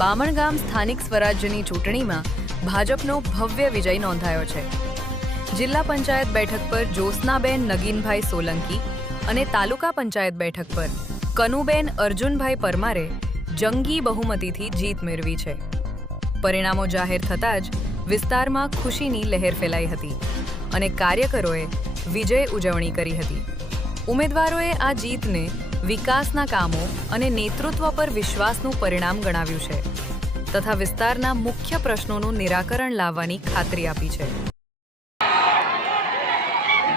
બામણગામ સ્થાનિક સ્વરાજ્યની ચૂંટણીમાં ભાજપનો ભવ્ય વિજય નોંધાયો છે। જિલ્લા પંચાયત બેઠક પર જ્યોત્સનાબેન નગીનભાઈ સોલંકી અને તાલુકા પંચાયત બેઠક પર કનુબેન અર્જુનભાઈ પરમારે જંગી બહુમતીથી જીત મેળવી છે। પરિણામો જાહેર થતાં જ વિસ્તારમાં ખુશીની લહેર ફેલાઈ હતી અને કાર્યકરોએ વિજય ઉજવણી કરી હતી। ઉમેદવારોએ આ જીતને વિકાસના કામો અને નેતૃત્વ પર વિશ્વાસનું પરિણામ ગણાવ્યું છે તથા વિસ્તારના મુખ્ય પ્રશ્નોનું નિરાકરણ લાવવાની ખાતરી આપી છે।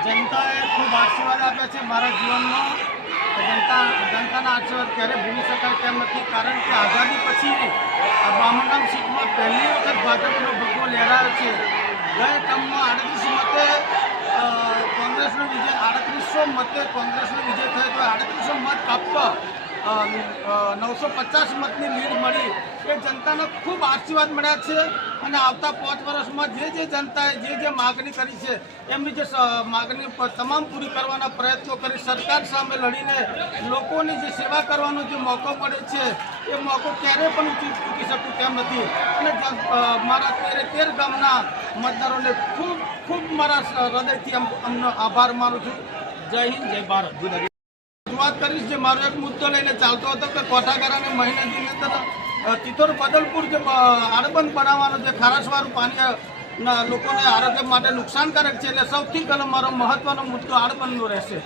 જનતાએ ખૂબ આશીર્વાદ આપ્યા છે મારા જીવનમાં। જનતાના આશીર્વાદ ક્યારે ભૂલી શકાય તેમ નથી, કારણ કે આઝાદી પછી આ બામણગામ સીટમાં પહેલી વખત ભાજપનો ભગવો લહેરાયો છે। ગયા ટર્મમાં 38 મતે કોંગ્રેસનો વિજય 3800 મતે કોંગ્રેસનો વિજય થયો, તો 3800 મત કાપતો 950 મતની લીડ મળી। એ જનતાને ખૂબ આશીર્વાદ મળ્યા છે અને આવતા 5 વર્ષમાં જે જનતાએ જે માગણી કરી છે એમની જે માગણી તમામ પૂરી કરવાના પ્રયત્નો કરી સરકાર સામે લડીને લોકોની જે સેવા કરવાનો જે મોકો મળે છે એ મોકો ક્યારેય પણ ચૂકી શકું તેમ નથી। અને મારા 13 ગામના મતદારોને ખૂબ મારા હૃદયથી અમને આભાર માનું છું। જય હિન્દ, જય ભારત। વાત કરીશ, જે મારો એક મુદ્દો લઈને ચાલતો હતો કે કોઠાગારાને મહિનાની અંદર તિથોર બદલપુર જે આડબંધ બનાવવાનો જે ખારાશવાળું પાણી લોકોને આરોગ્ય માટે નુકસાનકારક છે, એટલે સૌથી પહેલો મારો મહત્વનો મુદ્દો આડબંધનો રહેશે।